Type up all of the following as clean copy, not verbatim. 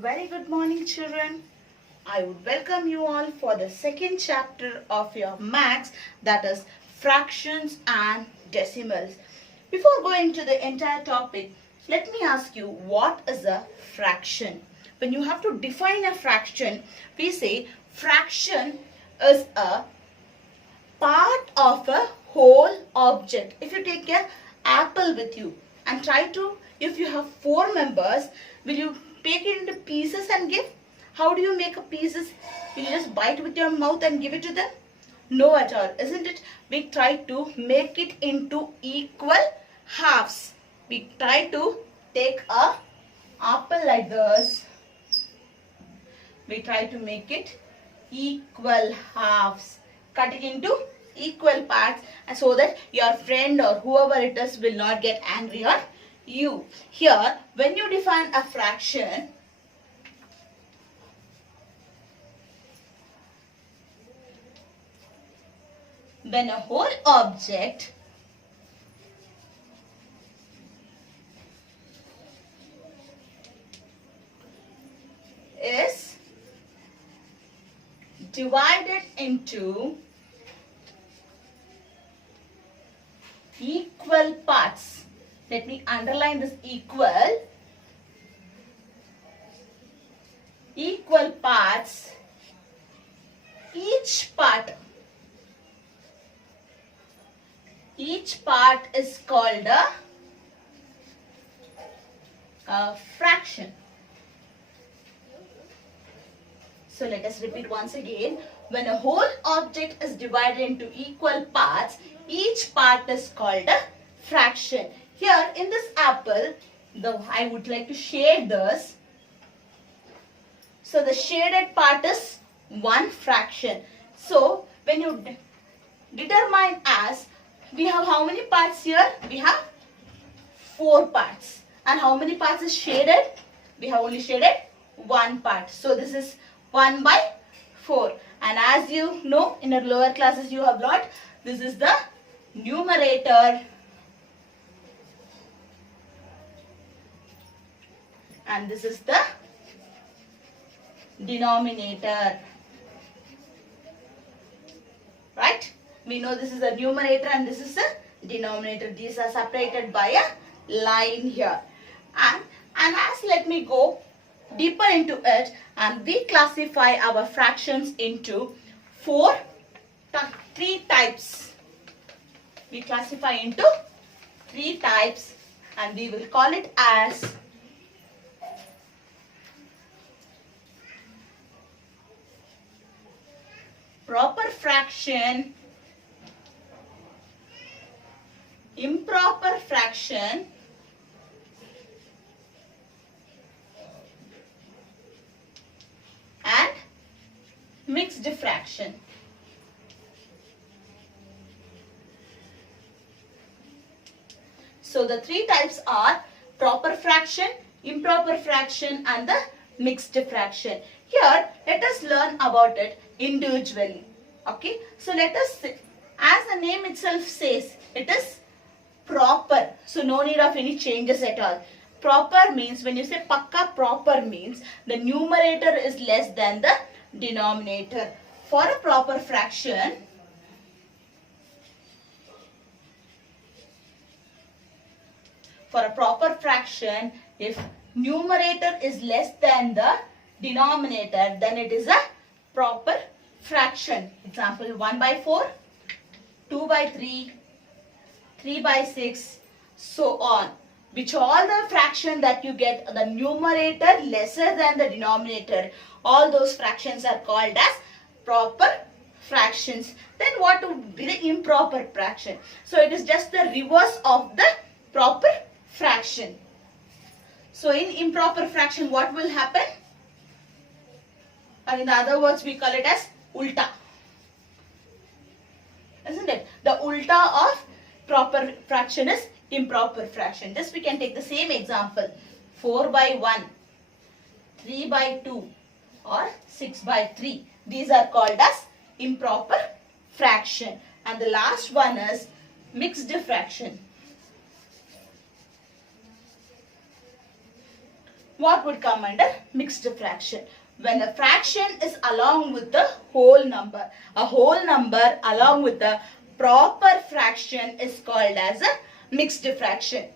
Very good morning, children. I would welcome you all for the second chapter of your maths, that is fractions and decimals. Before going to the entire topic, let me ask you, what is a fraction? When you have to define a fraction, we say fraction is a part of a whole object. If you take an apple with you and try to, if you have 4 members, will you take it into pieces and give? How do you make a pieces? Will you just bite with your mouth and give it to them? No at all, isn't it? We try to make it into equal halves. We try to take a apple like this. We try to make it equal halves. Cut it into equal parts so that your friend or whoever it is will not get angry on you. Here, when you define a fraction, when a whole object is divided into equal parts. Let me underline this equal. Equal parts. Each part is called a fraction. So let us repeat once again. When a whole object is divided into equal parts, each part is called a fraction. Here in this apple, I would like to shade this. So the shaded part is one fraction. So when you determine as, we have how many parts here? We have 4 parts. And how many parts is shaded? We have only shaded 1 part. So this is 1 by 4. And as you know, in your lower classes you have learnt, this is the numerator and this is the denominator. Right? We know this is the numerator and this is the denominator. These are separated by a line here. And as let me go deeper into it, and we classify our fractions into 3 types. We classify into 3 types and we will call it as proper fraction, improper fraction, and mixed fraction. So the 3 types are proper fraction, improper fraction and the mixed fraction. Here let us learn about it individually. Okay, so let us, as the name itself says, it is proper. So no need of any changes at all. Proper means, when you say pakka, proper means the numerator is less than the denominator. For a proper fraction, if numerator is less than the denominator, then it is a proper fraction. Example, 1 by 4, 2 by 3, 3 by 6, so on. Which all the fraction that you get, the numerator lesser than the denominator, all those fractions are called as proper fractions. Then what would be the improper fraction? So it is just the reverse of the proper fraction. So in improper fraction, what will happen? Or in other words, we call it as ulta. Isn't it? The ulta of proper fraction is improper fraction. Just we can take the same example. 4 by 1, 3 by 2 or 6 by 3. These are called as improper fraction. And the last one is mixed fraction. what would come under mixed fraction? When the fraction is along with the whole number. A whole number along with the proper fraction is called as a mixed fraction.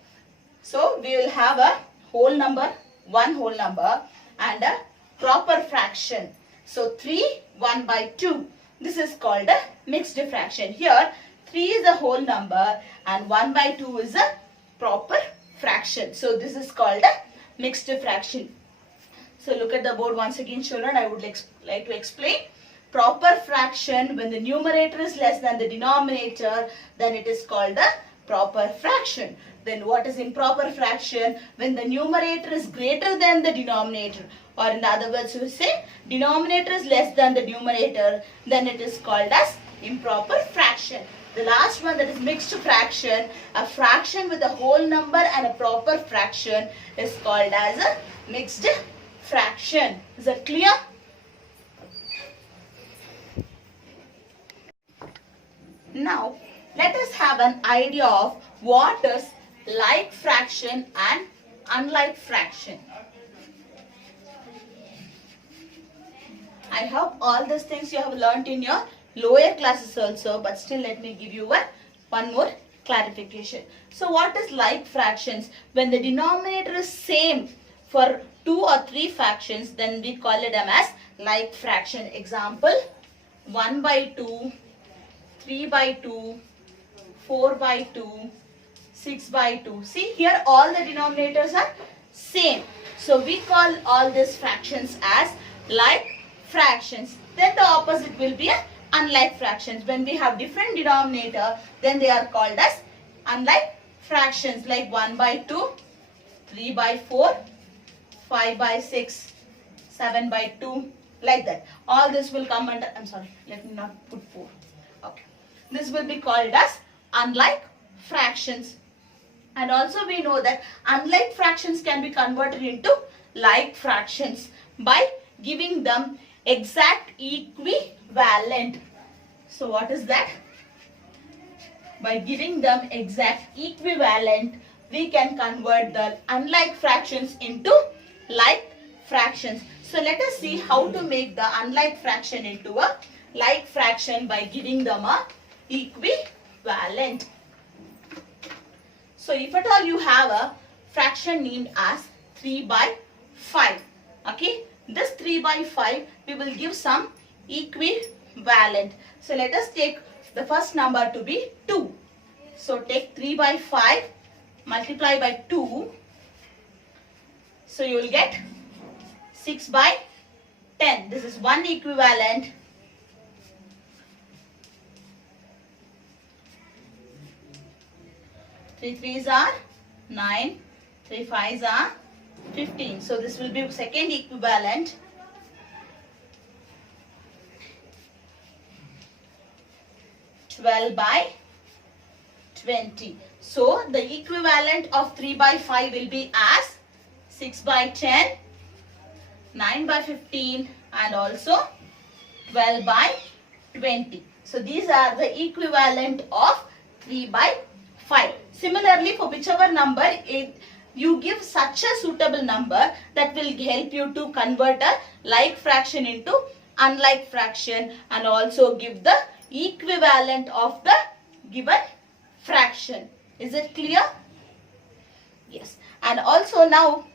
So we will have a whole number, one whole number, and a proper fraction. So 3, 1 by 2. This is called a mixed fraction. Here 3 is a whole number and 1 by 2 is a proper fraction. So this is called a mixed fraction. So look at the board once again, children. I would like to explain. Proper fraction, when the numerator is less than the denominator, then it is called a proper fraction. Then what is improper fraction? When the numerator is greater than the denominator, or in other words we say denominator is less than the numerator, then it is called as improper fraction. The last one, that is mixed fraction. A fraction with a whole number and a proper fraction is called as a mixed fraction. Is that clear? Now let us have an idea of what is like fraction and unlike fraction. I hope all these things you have learnt in your lower classes also, but still let me give you one more clarification. So what is like fractions? When the denominator is same for 2 or 3 fractions, then we call them as like fraction. Example, 1 by 2, 3 by 2, 4 by 2, 6 by 2. See, here all the denominators are same. So we call all these fractions as like fractions. Then the opposite will be a unlike fractions. When we have different denominator, then they are called as unlike fractions, like 1 by 2, 3 by 4, 5 by 6, 7 by 2, like that. All this will come under, I'm sorry, let me not put 4. Okay. This will be called as unlike fractions. And also we know that unlike fractions can be converted into like fractions by giving them exact equivalent. So what is that? By giving them exact equivalent, we can convert the unlike fractions into like fractions. So let us see how to make the unlike fraction into a like fraction by giving them a equivalent. So if at all you have a fraction named as 3 by 5, okay, this 3 by 5 we will give some equivalent. So let us take the first number to be 2. So take 3 by 5, multiply by 2. So you will get 6 by 10. This is one equivalent. 3 3s are 9, 3 5s are 15. So this will be second equivalent. by 20. So the equivalent of 3 by 5 will be as 6 by 10, 9 by 15 and also 12 by 20. So these are the equivalent of 3 by 5. Similarly, for whichever number you give such a suitable number, that will help you to convert a like fraction into unlike fraction and also give the equivalent of the given fraction. Is it clear? Yes. And also now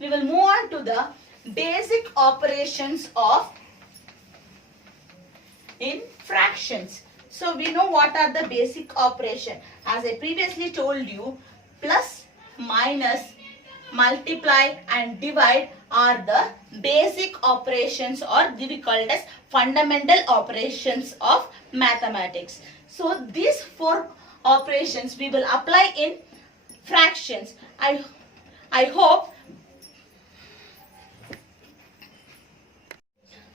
we will move on to the basic operations of in fractions. So we know what are the basic operation. As I previously told you, plus, minus, multiply and divide are the basic operations, or we call it as fundamental operations of mathematics. So these 4 operations we will apply in fractions. I hope.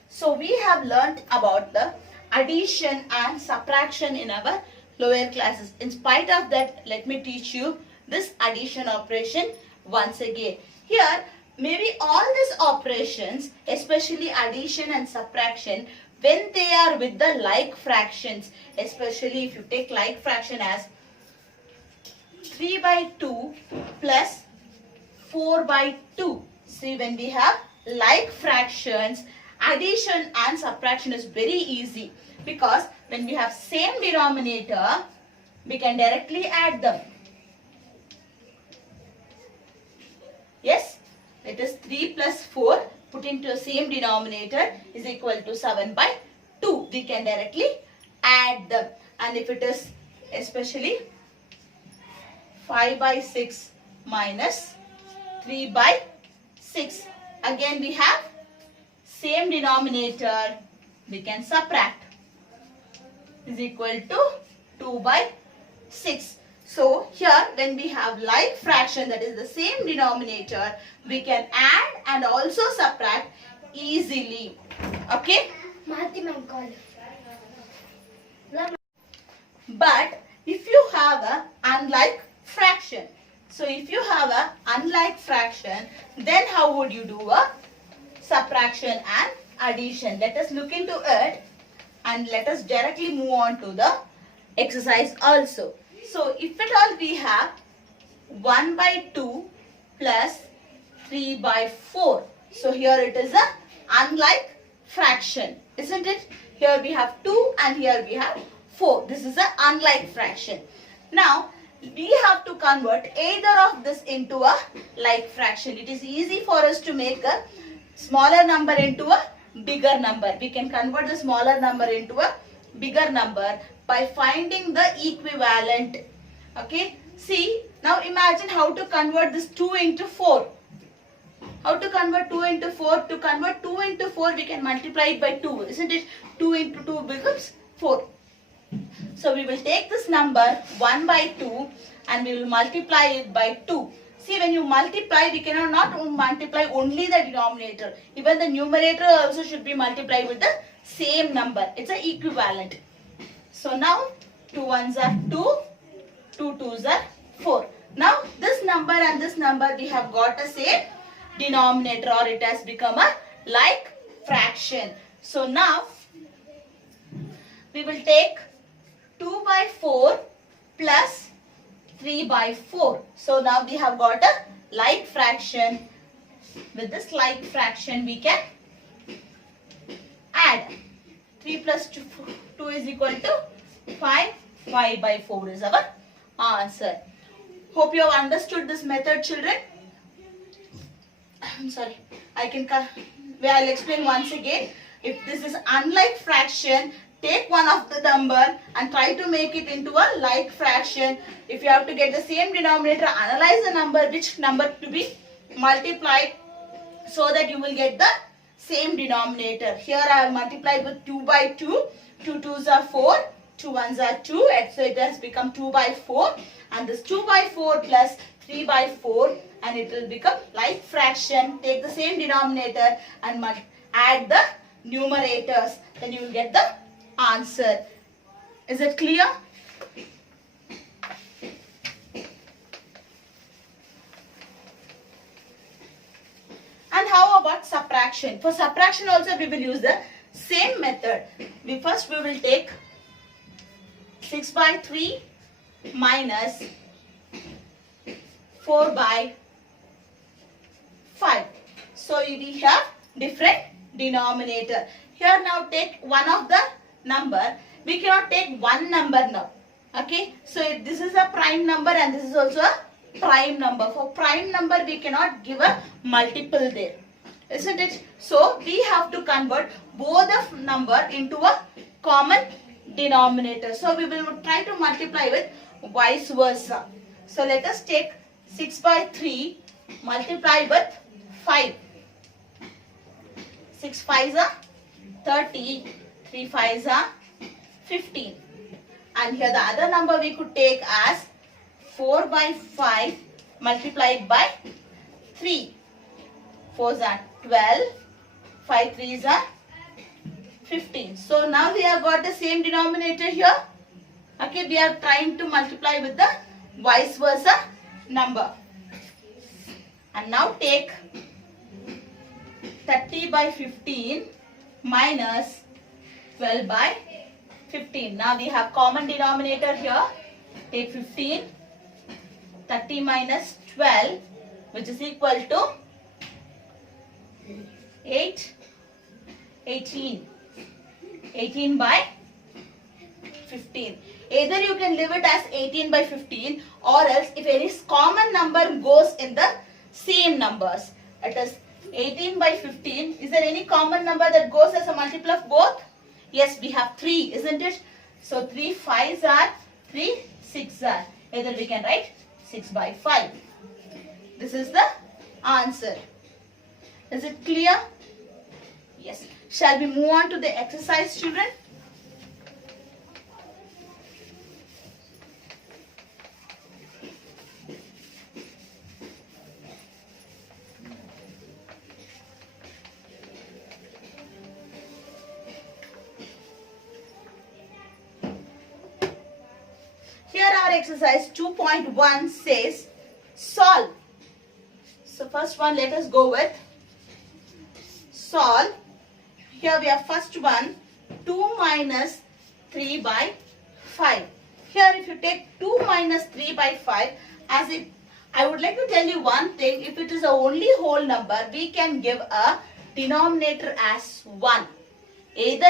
So we have learnt about the addition and subtraction in our lower classes. In spite of that, let me teach you this addition operation once again. Here, maybe all these operations, especially addition and subtraction, when they are with the like fractions, especially if you take like fraction as 3 by 2 plus 4 by 2. See, when we have like fractions, addition and subtraction is very easy, because when we have same denominator, we can directly add them. Yes, it is 3 plus 4 put into the same denominator is equal to 7 by 2. We can directly add them. And if it is especially 5 by 6 minus 3 by 6. Again we have same denominator, we can subtract, is equal to 2 by 6. So here when we have like fraction, that is the same denominator, we can add and also subtract easily. Okay? But if you have a unlike fraction, so if you have a unlike fraction, then how would you do a subtraction and addition? Let us look into it and let us directly move on to the exercise also. So if at all we have 1 by 2 plus 3 by 4. So here it is a unlike fraction, isn't it? Here we have 2 and here we have 4. This is a unlike fraction. Now we have to convert either of this into a like fraction. It is easy for us to make a smaller number into a bigger number. We can convert the smaller number into a bigger number by finding the equivalent. Okay, see, now imagine how to convert this 2 into 4. How to convert 2 into 4? To convert 2 into 4, we can multiply it by 2, isn't it? 2 into 2 becomes 4. So we will take this number 1 by 2 and we will multiply it by 2. See, when you multiply, we cannot not multiply only the denominator. Even the numerator also should be multiplied with the same number. It's an equivalent. So now 2 ones are 2, 2 twos are 4. Now this number and this number we have got a same denominator, or it has become a like fraction. So now we will take 2 by 4 plus 3 by 4. So now we have got a like fraction. With this like fraction we can add. 3 plus 2 is equal to 5. 5 by 4 is our answer. Hope you have understood this method, children. I'm sorry. I'll explain once again. If this is unlike fraction, take one of the number and try to make it into a like fraction. If you have to get the same denominator, analyze the number, which number to be multiplied, so that you will get the same denominator. Here I have multiplied with 2 by 2. 2 twos are 4. 2 ones are 2. So it has become 2 by 4. And this 2 by 4 plus 3 by 4, and it will become like fraction. Take the same denominator and add the numerators. Then you will get the answer. Is it clear? And how about subtraction? For subtraction also we will use the same method. We will take 6 by 3 minus 4 by 5. So we have different denominator. Here now take one of the number. We cannot take one number now. Okay. So this is a prime number and this is also a prime number. For prime number we cannot give a multiple there, isn't it? So we have to convert both of number into a common denominator. So we will try to multiply with vice versa. So let us take 6 by 3 multiply with 5. 6 5s are 30, 3 5s are 15. And here the other number we could take as 4 by 5 multiplied by 3. 4s are 12, 5 3s are 15. So now we have got the same denominator here. Okay, we are trying to multiply with the vice versa number. And now take 30 by 15 minus 12 by 15. Now we have common denominator here. Take 15. 30 minus 12, which is equal to 8, 18. 18 by 15. Either you can leave it as 18 by 15, or else if any common number goes in the same numbers. It is 18 by 15. Is there any common number that goes as a multiple of both? Yes, we have 3, isn't it? So 3 5s are 3 6s are. Either we can write 6 by 5. This is the answer. Is it clear? Yes. Shall we move on to the exercise, children? Here our exercise 2.1 says solve. So first one, let us go with solve. Here we have first one, 2 minus 3 by 5. Here if you take 2 minus 3 by 5, as if I would like to tell you one thing, if it is a only whole number, we can give a denominator as 1. Either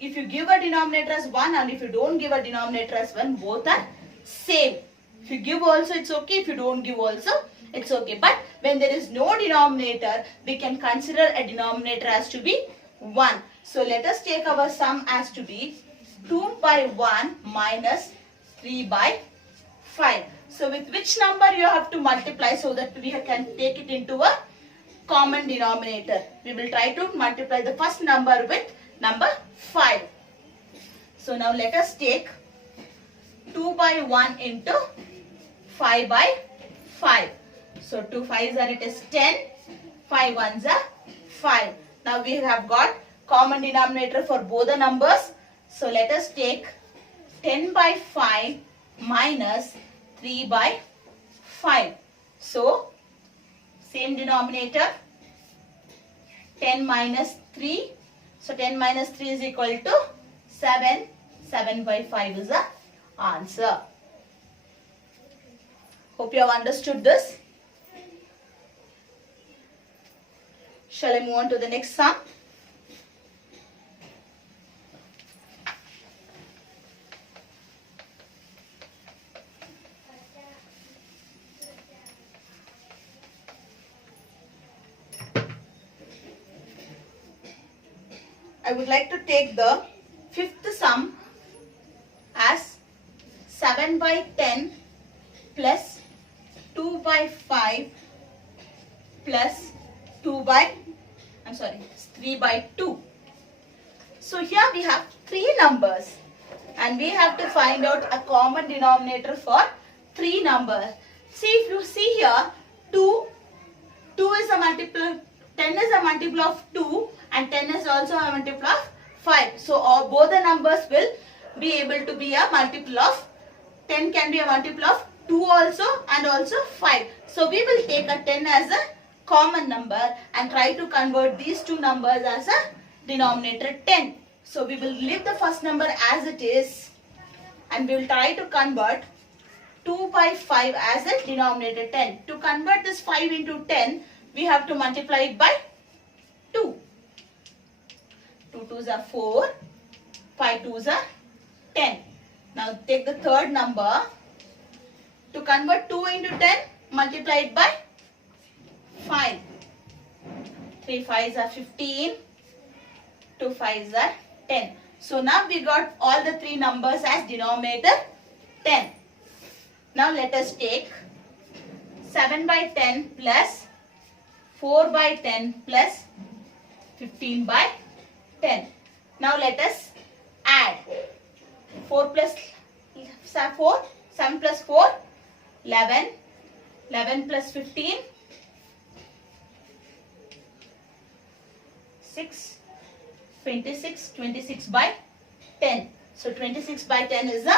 if you give a denominator as 1, and if you don't give a denominator as 1, both are same. If you give also, it's okay. If you don't give also, it's okay. But when there is no denominator, we can consider a denominator as to be 1. So let us take our sum as to be 2 by 1 minus 3 by 5. So with which number you have to multiply so that we can take it into a common denominator? We will try to multiply the first number with number 5. So now let us take 2 by 1 into 5 by 5. So 2 5s are, it is 10. 5 1s are 5. Now we have got common denominator for both the numbers. So let us take 10 by 5 minus 3 by 5. So same denominator, 10 minus 3. So 10 minus 3 is equal to 7. 7 by 5 is the answer. Hope you have understood this. Shall I move on to the next sum? I would like to take the fifth sum as 7 by 10 plus 2 by 5 plus 3 by 2. So here we have 3 numbers and we have to find out a common denominator for 3 numbers. See, if you see here, 2 is a multiple, 10 is a multiple of 2 and 10 is also a multiple of 5. So both the numbers will be able to be a multiple of, 10 can be a multiple of 2 also and also 5. So we will take a 10 as a common number and try to convert these two numbers as a denominator 10. So we will leave the first number as it is and we will try to convert 2 by 5 as a denominator 10. To convert this 5 into 10, we have to multiply it by 2. 2 2s are 4, 5 2s are 10. Now take the third number. To convert 2 into 10, multiply it by 5. 3 5s are 15, 2 5s are 10. So now we got all the 3 numbers as denominator 10. Now let us take 7 by 10 plus 4 by 10 plus 15 by 10. Now let us add 4 plus 4, 7 plus 4, 11, 11 plus 15, 6, 26, 26 by 10. So 26 by 10 is the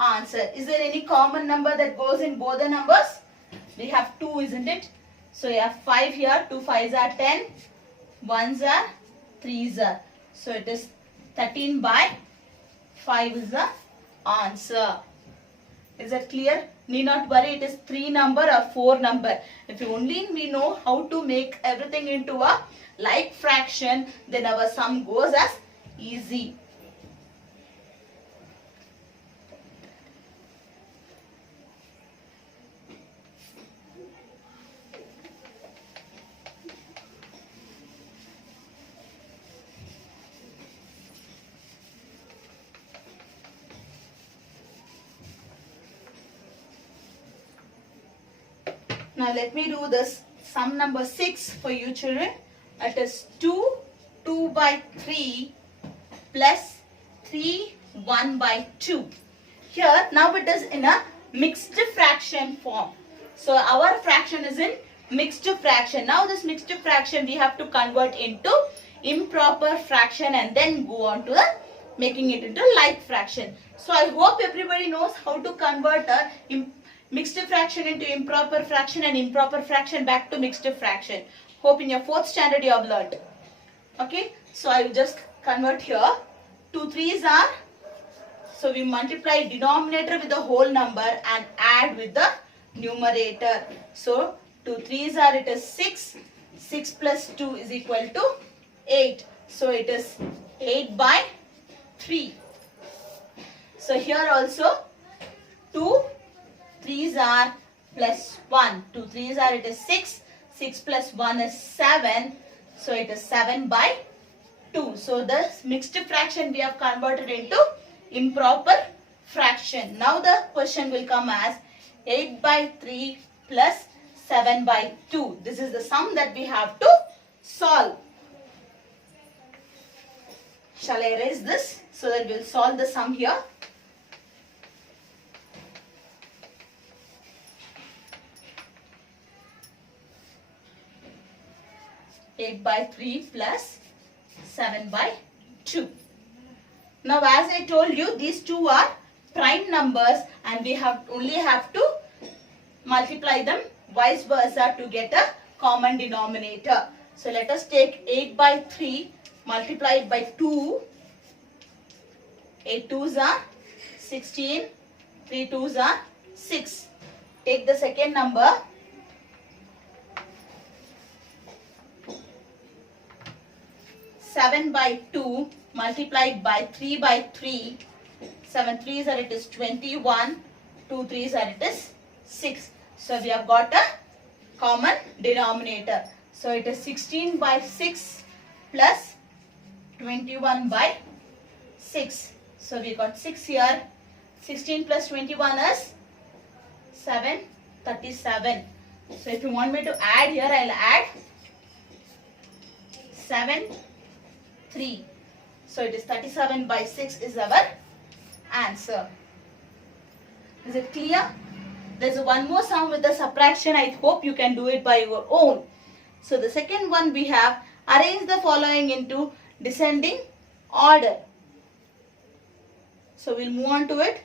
answer. Is there any common number that goes in both the numbers? We have 2, isn't it? So you have 5 here, 2 5s are 10, 1s are 3s are. So it is 13 by 5 is the answer. Is that clear? Need not worry, it is 3 number or 4 number. If only we know how to make everything into a like fraction, then our sum goes as easy. Now let me do this sum number 6 for you children. It is 2 by 3 plus 3 1 by 2. Here now it is in a mixed fraction form. So our fraction is in mixed fraction. Now this mixed fraction we have to convert into improper fraction and then go on to the making it into like fraction. So I hope everybody knows how to convert a mixed fraction into improper fraction and improper fraction back to mixed fraction. Hope in your 4th standard you have learnt. Okay, so I will just convert here. 2 3s are, so we multiply denominator with the whole number and add with the numerator. So 2 3s are, it is 6. 6 plus 2 is equal to 8. So it is 8 by 3. So here also 2 3s are plus 1. 2 3s are, it is 6. 6 plus 1 is 7. So it is 7 by 2. So this mixed fraction we have converted into improper fraction. Now the question will come as 8 by 3 plus 7 by 2. This is the sum that we have to solve. Shall I erase this so that we will solve the sum here? Eight by 3 plus 7 by 2. Now as I told you, these two are prime numbers and we only have to multiply them vice versa to get a common denominator. So let us take 8 by 3 multiplied by 2. 8 2s are 16. 3 2s are 6. Take the second number. 7 by 2 multiplied by 3 by 3. 7 3s are, it is 21. 2 3s are, it is 6. So we have got a common denominator. So it is 16 by 6 plus 21 by 6. So we got 6 here. 16 plus 21 is 37. So if you want me to add here, I will add 7 3. So it is 37 by 6 is our answer. Is it clear? There is one more sum with the subtraction. I hope you can do it by your own. So the second one we have, arrange the following into descending order. So we'll move on to it.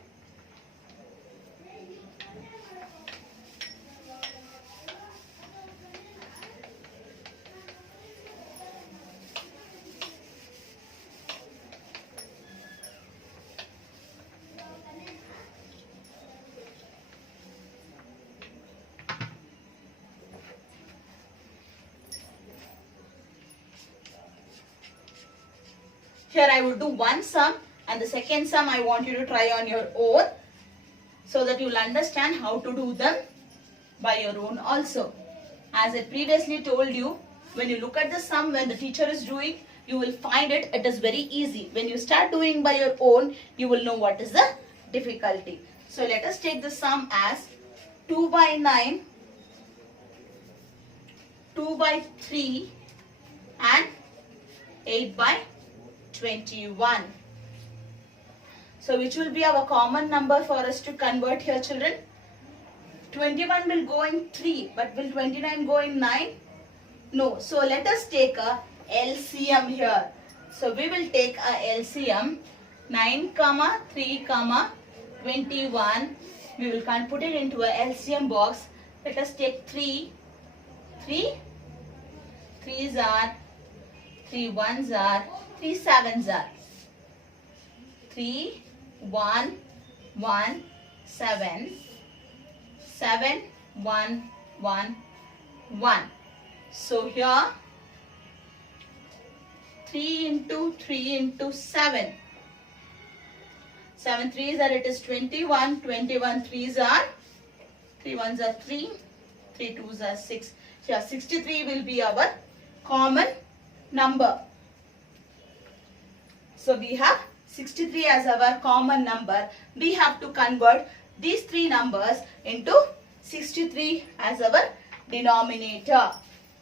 Here I will do one sum and the second sum I want you to try on your own so that you will understand how to do them by your own also. As I previously told you, when you look at the sum when the teacher is doing, you will find it is very easy. When you start doing by your own, you will know what is the difficulty. So let us take the sum as 2 by 9, 2 by 3 and 8 by 21. So which will be our common number for us to convert here, children? 21 will go in 3, but will 29 go in 9? No. So let us take a LCM here. So we will take a LCM 9, 3, 21. We will put it into a LCM box. Let us take 3. 3's are, 3 1's are, 3 7's are. 3 1 1 7 7, 1, 1, 1. So here 3 into 3 into 7. 7 3s are, it is 21. 21 3s are, 3 1s are 3. 3 2s are 6. Here 63 will be our common number. So we have 63 as our common number. We have to convert these three numbers into 63 as our denominator.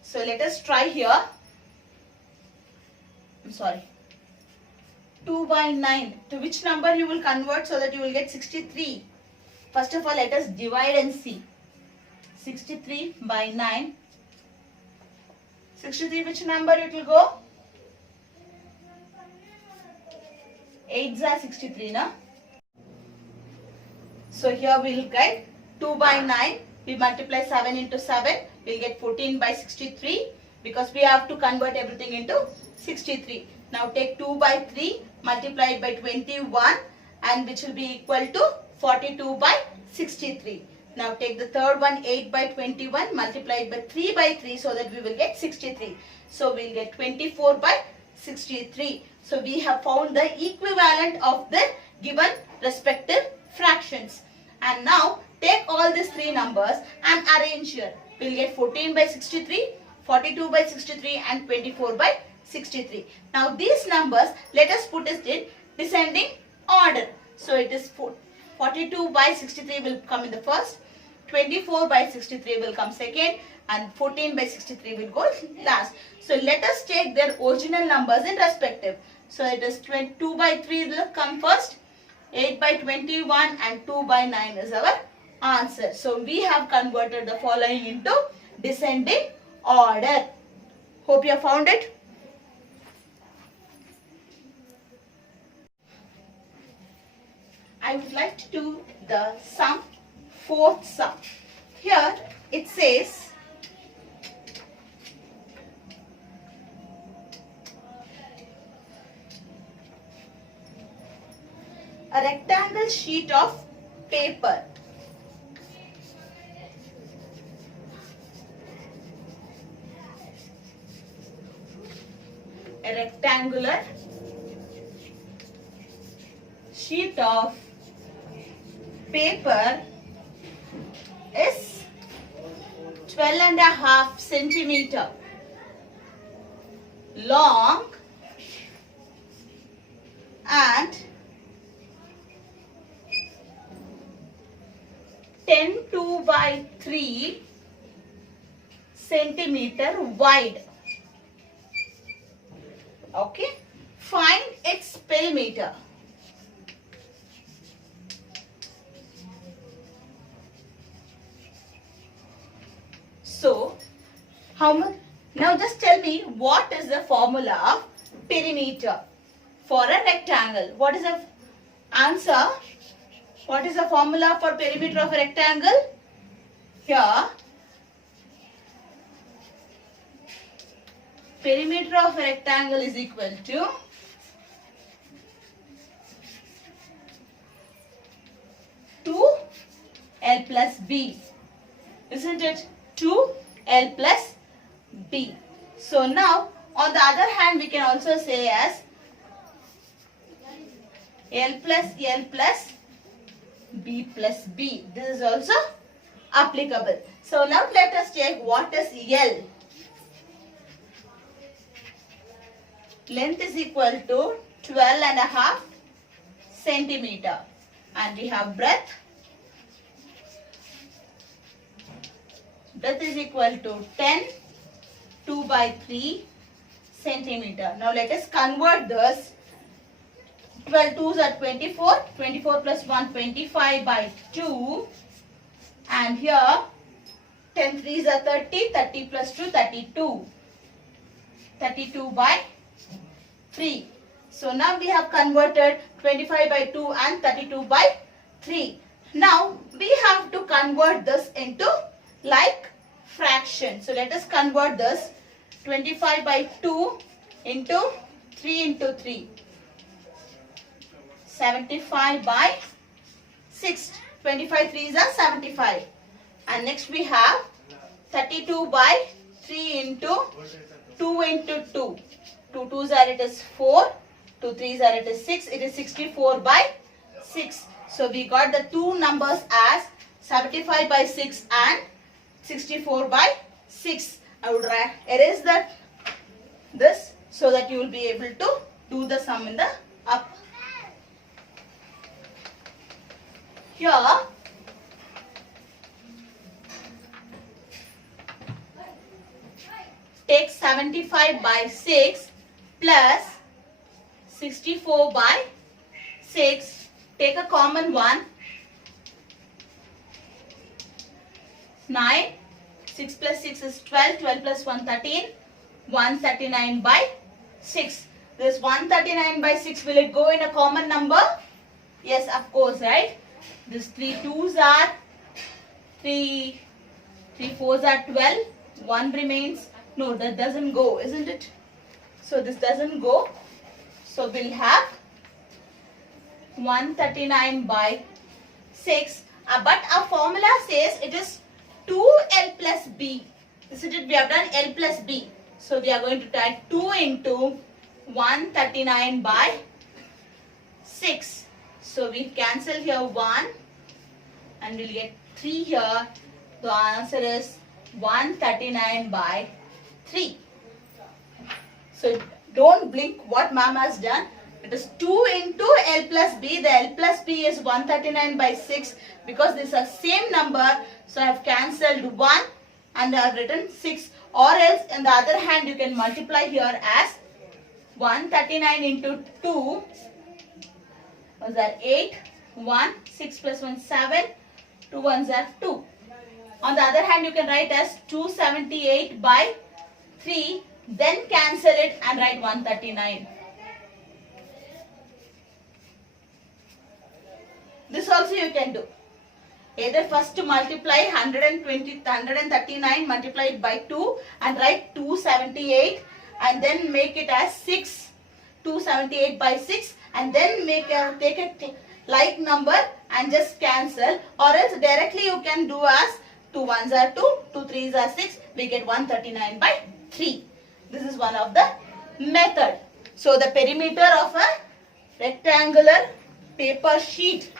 So let us try here. I'm sorry. 2 by 9. To which number you will convert so that you will get 63? First of all, let us divide and see. 63 by 9. 63, which number it will go? 8s are 63, na? So here we will get 2 by 9. We multiply 7 into 7. We will get 14 by 63 because we have to convert everything into 63. Now take 2 by 3 multiplied by 21 and which will be equal to 42 by 63. Now take the third one, 8 by 21 multiplied by 3 by 3 so that we will get 63. So we will get 24 by 63. So we have found the equivalent of the given respective fractions. And now take all these three numbers and arrange here. We will get 14 by 63, 42 by 63 and 24 by 63. Now these numbers, let us put it in descending order. So it is 42 by 63 will come in the first, 24 by 63 will come second and 14 by 63 will go last. So let us take their original numbers in respective. So it is 2 by 3 will come first, 8 by 21 and 2 by 9 is our answer. So we have converted the following into descending order. Hope you have found it. I would like to do the sum, fourth sum. Here it says a rectangle sheet of paper a rectangular sheet of paper is 12.5 centimeter long and 10 by 3 centimeter wide. Okay, find its perimeter. So, how much? Now just tell me what is the formula of perimeter for a rectangle. What is the answer? What is the formula for perimeter of a rectangle? Here, perimeter of a rectangle is equal to 2L plus B. Isn't it? 2L plus B. So now, on the other hand, we can also say as L plus B plus B. This is also applicable. So now let us check what is L. Length is equal to 12.5 centimeter. And we have breadth. Breadth is equal to 2 by 3 centimeter. Now let us convert this. 12 2s are 24. 24 plus 1, 25 by 2. And here 10 3s are 30. 30 plus 2, 32. 32 by 3. So now we have converted 25 by 2 and 32 by 3. Now we have to convert this into like fraction. So let us convert this 25 by 2 into 3 into 3. 75 by 6. 25 3s are 75. And next we have 32 by 3 into 2 into 2. 2 2s are it is 4. 2 3s are it is 6. It is 64 by 6. So we got the two numbers as 75 by 6 and 64 by 6. I would erase this so that you will be able to do the sum in the up. Here take 75 by 6 plus 64 by 6. Take a common one. 9. 6 plus 6 is 12. 12 plus 1, 13. 139 by 6. This 139 by 6, will it go in a common number? Yes, of course, right? These 3 2s are 3 4s are 12. 1 remains. No, that doesn't go, isn't it? So this doesn't go. So we'll have 139 by 6. But our formula says it is 2L plus B. Isn't it? We have done L plus B. So we are going to type 2 into 139 by 6. So we cancel here 1 and we'll get 3 here. The answer is 139 by 3. So don't blink what ma'am has done. It is 2 into L plus B. The L plus B is 139 by 6 because this is the same number. So I have cancelled 1 and I have written 6. Or else on the other hand you can multiply here as 139 into 2 was that 8, 1, 6 plus 1, 7, 2 ones are 2. On the other hand you can write as 278 by 3, then cancel it and write 139. This also you can do. Either first to multiply 139 multiply it by 2 and write 278 and then make it as 6. 278 by 6 and then take a like number and just cancel, or else directly you can do as 2 ones are 2, 2 3s are 6. We get 139 by 3. This is one of the method. So the perimeter of a rectangular paper sheet.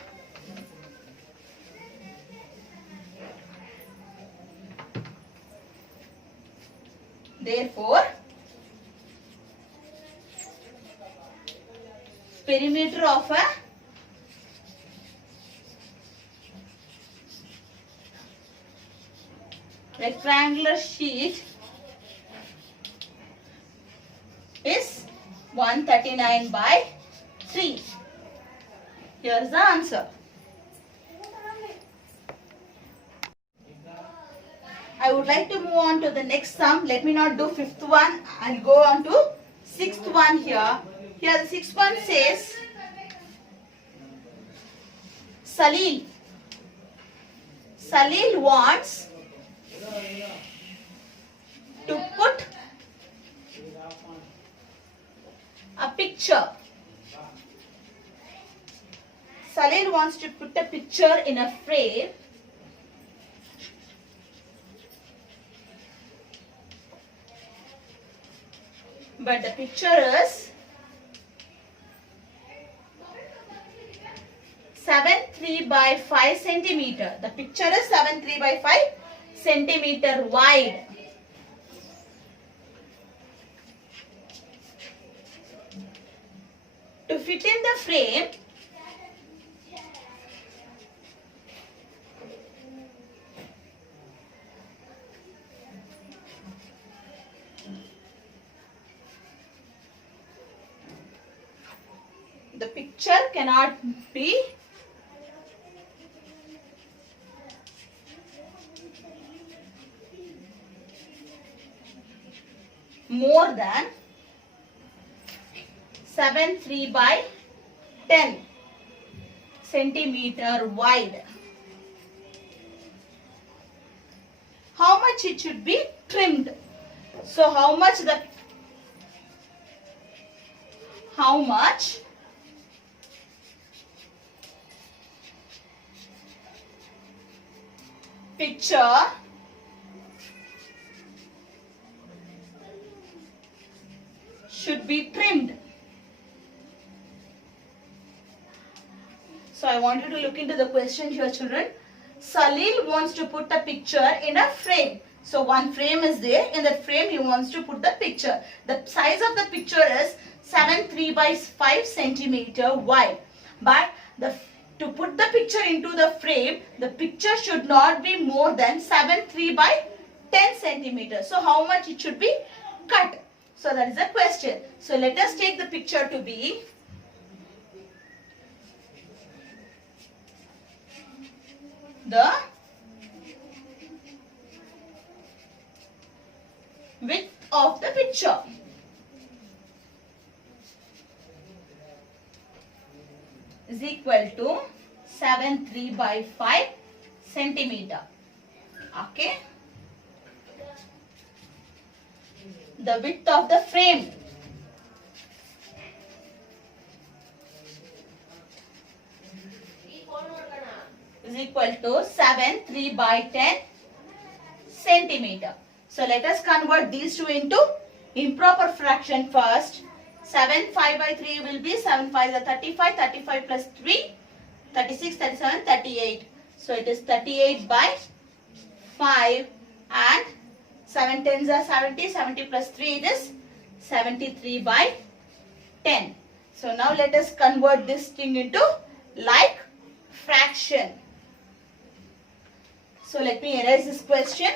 Therefore, perimeter of a rectangular sheet is 139 by 3. Here's the answer. I would like to move on to the next sum. Let me not do fifth one. I'll go on to sixth one here. Here the sixth one says Salil wants to put a picture. Salil wants to put a picture in a frame. But the picture is 7.3 by 5 centimeter. The picture is 7.3 by 5 centimeter wide. To fit in the frame, the picture cannot be more than 7.3 by 10 centimeter wide. How much it should be trimmed? So how much picture should be trimmed. So I want you to look into the question here, children. Salil wants to put a picture in a frame. So one frame is there. In that frame he wants to put the picture. The size of the picture is 7.3 by 5 centimeter wide. But to put the picture into the frame, the picture should not be more than 7.3 by 10 centimeters. So how much it should be cut? So that is the question. So let us take the picture to be the width of the picture. Is equal to 7.3 by 5 centimeter. Okay. The width of the frame is equal to 7.3 by 10 centimeter. So let us convert these two into improper fraction first. 7 5 by 3 will be 7 5 is 35, 35 plus 3, 36, 37, 38. So it is 38 by 5 and 7 tens are 70, 70 plus 3 it is 73 by 10. So now let us convert this thing into like fraction. So let me erase this question.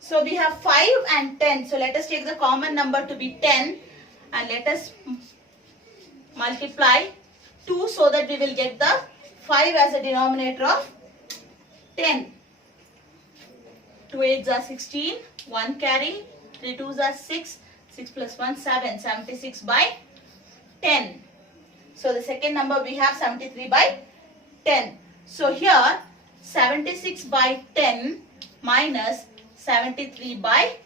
So we have 5 and 10. So let us take the common number to be 10 and let us multiply 2 so that we will get the 5 as a denominator of 10. 2 8s are 16, 1 carry, 3 2s are 6, 6 plus 1 7, 76 by 10. So the second number we have 73 by 10. So here 76 by 10 minus 73 by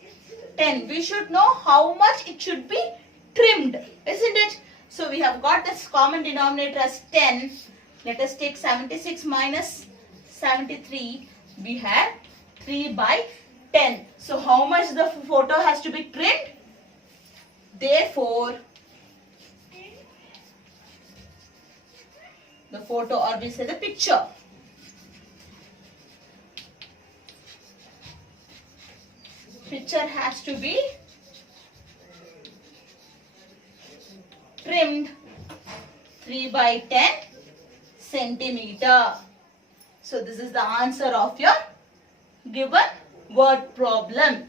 10. We should know how much it should be trimmed, isn't it? So we have got this common denominator as 10. Let us take 76 minus 73. We have 3 by 10. So how much the photo has to be trimmed? Therefore, the photo, or we say the picture, has to be trimmed 3 by 10 centimeter. So this is the answer of your given word problem.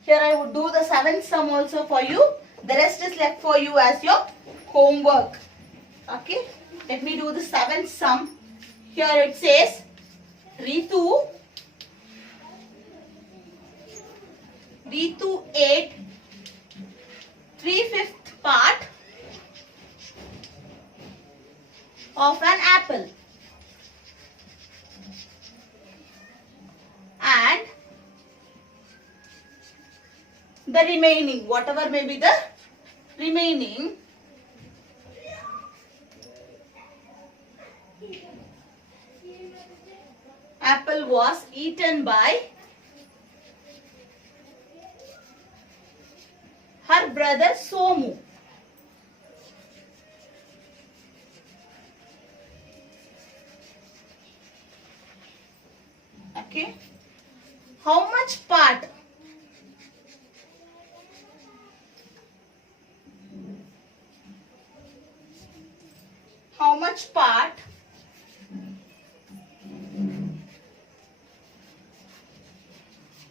Here I would do the 7th sum also for you. The rest is left for you as your homework. Okay. Let me do the 7th sum. Here it says Ritu ate 3/5 part of an apple and the remaining, whatever may be the remaining, apple was eaten by her brother Somu. Okay. How much part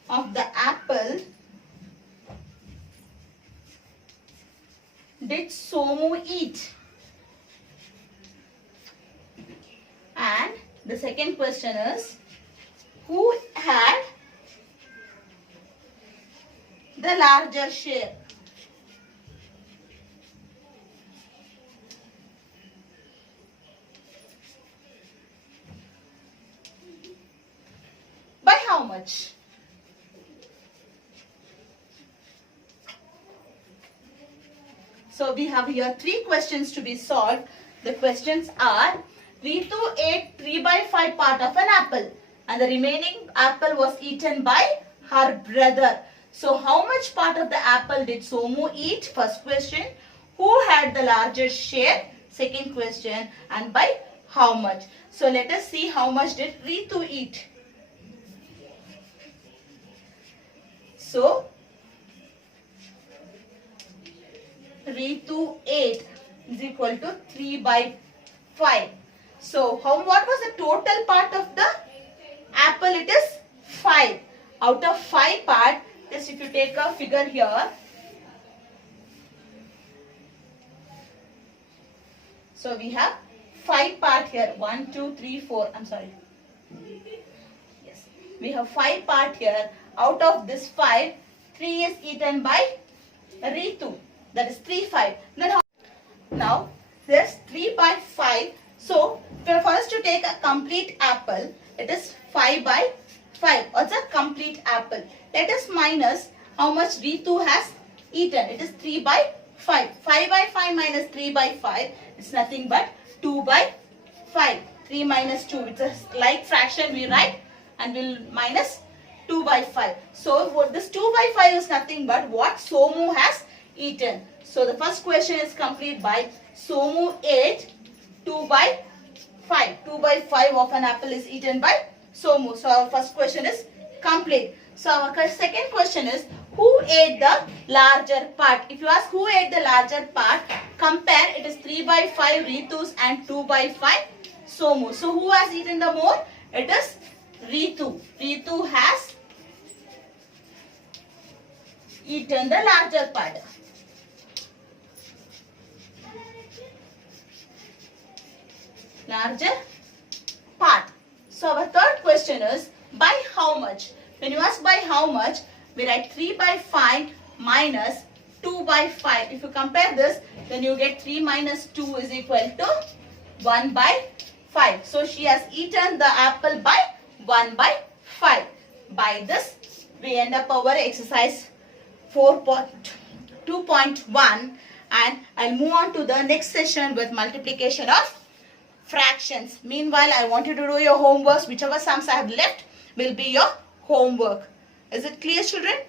of the apple did Somu eat? And the second question is, who had the larger share? By how much? So we have here 3 questions to be solved. The questions are, Ritu ate 3 by 5 part of an apple and the remaining apple was eaten by her brother. So how much part of the apple did Somu eat? First question. Who had the larger share? Second question. And by how much? So let us see how much did Ritu eat. So Ritu ate is equal to 3 by 5. So what was the total part of the apple? It is 5. Out of 5 part, just if you take a figure here. So we have 5 part here. 1, 2, 3, 4. I'm sorry. Yes. We have 5 part here. Out of this 5, 3 is eaten by Ritu. That is 3, 5. Now, there's 3 by 5. So, for us to take a complete apple, it is 5 by 5. What's a complete apple? Let us minus how much Ritu has eaten. It is 3 by 5. 5 by 5 minus 3 by 5 is nothing but 2 by 5. 3 minus 2. It's a like fraction we write and we'll minus 2 by 5. So, this 2 by 5 is nothing but what Somu has eaten. So, the first question is complete by Somu ate 2 by 5. 2 by 5 of an apple is eaten by Somu. So, our first question is complete. So, our second question is, who ate the larger part? If you ask who ate the larger part, compare, it is 3 by 5 Ritu's and 2 by 5 Somu. So, who has eaten the more? It is Ritu. Ritu has eaten the larger part. Larger part. So our third question is, by how much? When you ask by how much, we write 3 by 5 minus 2 by 5. If you compare this, then you get 3 minus 2 is equal to 1 by 5. So she has eaten the apple by 1 by 5. By this, we end up our exercise 4.2.1, and I'll move on to the next session with multiplication of fractions. Meanwhile, I want you to do your homework. Whichever sums I have left will be your homework. Is it clear, children?